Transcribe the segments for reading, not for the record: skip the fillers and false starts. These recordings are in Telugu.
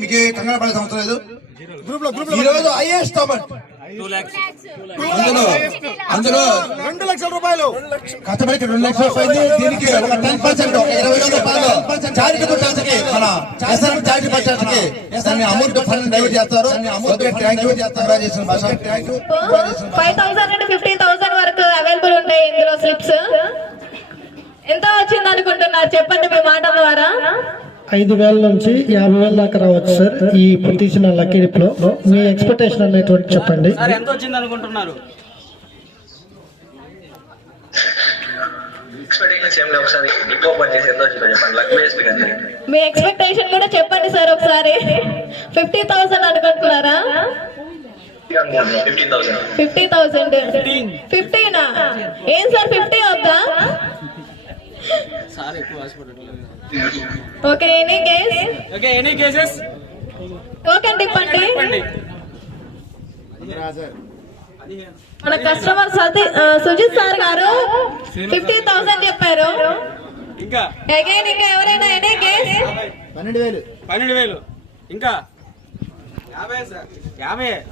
మీకు కంగారు పడే సంవత్సరం లేదు. ఈ రోజు హైయెస్ట్ అమౌంట్ అందులో 2 లక్షల రూపాయలు కష్టపడి 2 లక్షల రూపాయలు. దీనికి ఒక 10% 20,000 రూపాయలు చారిటబుల్ ట్రస్ట్ కి మన చారిటబుల్ ట్రస్ట్ కి అమౌంట్ ఫండ్ డైవర్ట్ చేస్తారు. 5,000 నుండి 50,000 వరకు అవైలబుల్ ఉంటాయి ఇందులో స్లిప్స్. ఎంత వచ్చింది అనుకుంటున్నారు చెప్పండి మీ మాట ద్వారా. 5,000 నుంచి 50,000 దాకా రావచ్చు సార్ ఈ తీసిన లక్కీ డిప్ లో. మీ ఎక్స్పెక్టేషన్ అనేటువంటి చెప్పండి. ఎంత వచ్చింది అనుకుంటున్నారు? మీ ఎక్స్పెక్టేషన్ కూడా చెప్పండి సార్ ఒకసారి. 50,000 అనుకుంటున్నారా? 50,000 15 ఏం సార్ 50 వద్దా? ఓకే ఎనీ కేసెస్ టోకెన్ డిప్పండి. మన కస్టమర్ సుజిత్ సార్ గారు 50,000 చెప్పారు. ఇంకా ఎవరైనా ఎనీ కేస్ 12,000 ఇంకా 50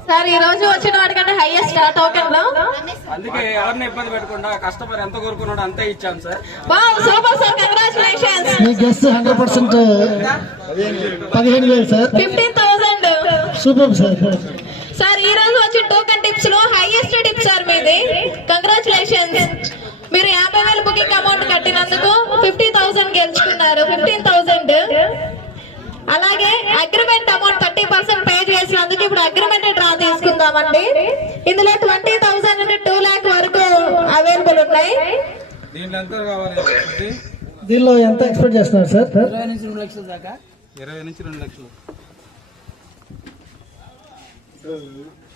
సార్ ఈ రోజు వచ్చిన వాటికంటే హైయెస్ట్ టోకెన్ లో. అందుకే ఎవరిని ఇబ్బంది పెట్టకుండా కస్టమర్ ఎంత కోరుకున్నాడో అంతే ఇచ్చాం సార్. Super sir, congratulations. మీ guest 100% 15,000 sir. 15,000 super sir. Sir ఈ రోజు వచ్చిన టోకెన్ టిప్స్ లో హైయెస్ట్ టిప్ సార్ మీది. కంగ్రాచులేషన్స్. మీరు 50,000 బుకింగ్ అమౌంట్ కట్టినందుకు 50,000 గెలుచుకున్నారు. 15,000. అలాగే అగ్రిమెంట్ అమౌంట్ 30% పే చేసినందుకు ఇప్పుడు అగ్రిమెంట్ డ్రా తీసుకుందామండి. ఇందులో 20,000 నుండి 2 lakh వరకు అవైలబుల్ ఉన్నాయి. దీనిలో ఎంత ఎక్స్పెక్ట్ చేస్తున్నారు సార్? 20 నుంచి 2 లక్షల దాకా. 20 నుంచి 2 లక్షలు.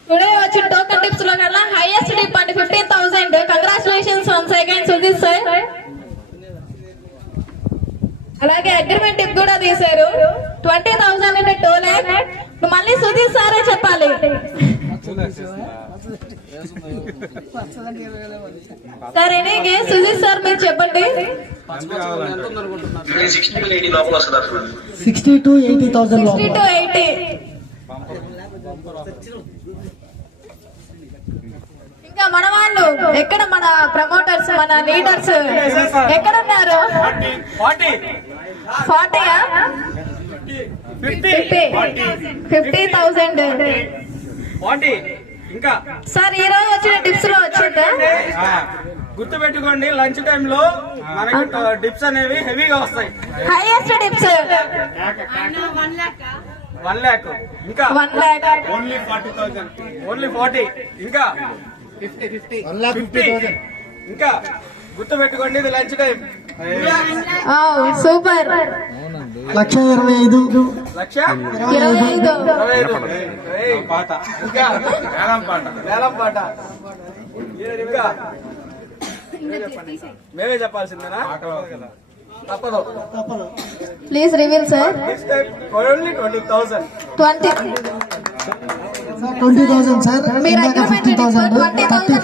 టుడే వచ్చిన టోకెన్ టిప్స్ లో కన్నా హైయెస్ట్ టిప్ అండి 15,000. Congratulations once again Sudheer sir. అలాగే అగ్రిమెంట్ టిప్ కూడా తీశారు. 20,000 అంటే 2 lakh. మళ్ళీ సుధీర్ సారే చెప్పాలి. Sir any case Sudheer sir మీరు చెప్పండి. 60 to 80,000 60 to 80. ఇంకా మన వాళ్ళు ఎక్కడ, మన ప్రమోటర్స్ మన లీడర్స్ ఎక్కడ ఉన్నారు? 40 50,000 ఇంకా సార్ ఈ రోజు వచ్చిన టిప్స్ లో వచ్చిందా? గుర్తు పెట్టుకోండి, లంచ్ టైమ్ లో మనకి టిప్స్ అనేవి హెవీగా వస్తాయి. Highest tips 1 lakh. ఇంకా 1 lakh. ఓన్లీ 40. ఇంకా 50. ఇంకా గుర్తు పెట్టుకోండి, ఇది లంచ్ టైం. సూపర్. 1,25,000. 1,25,000 పాట. ఇంకా వేలం పాట. ఇంకా మేమే చెప్పాల్సిందేనా? తప్పదు. Please reveal sir. Only 20,000. 20,000 sir. మీరు అగ్రిమెంట్ 20,000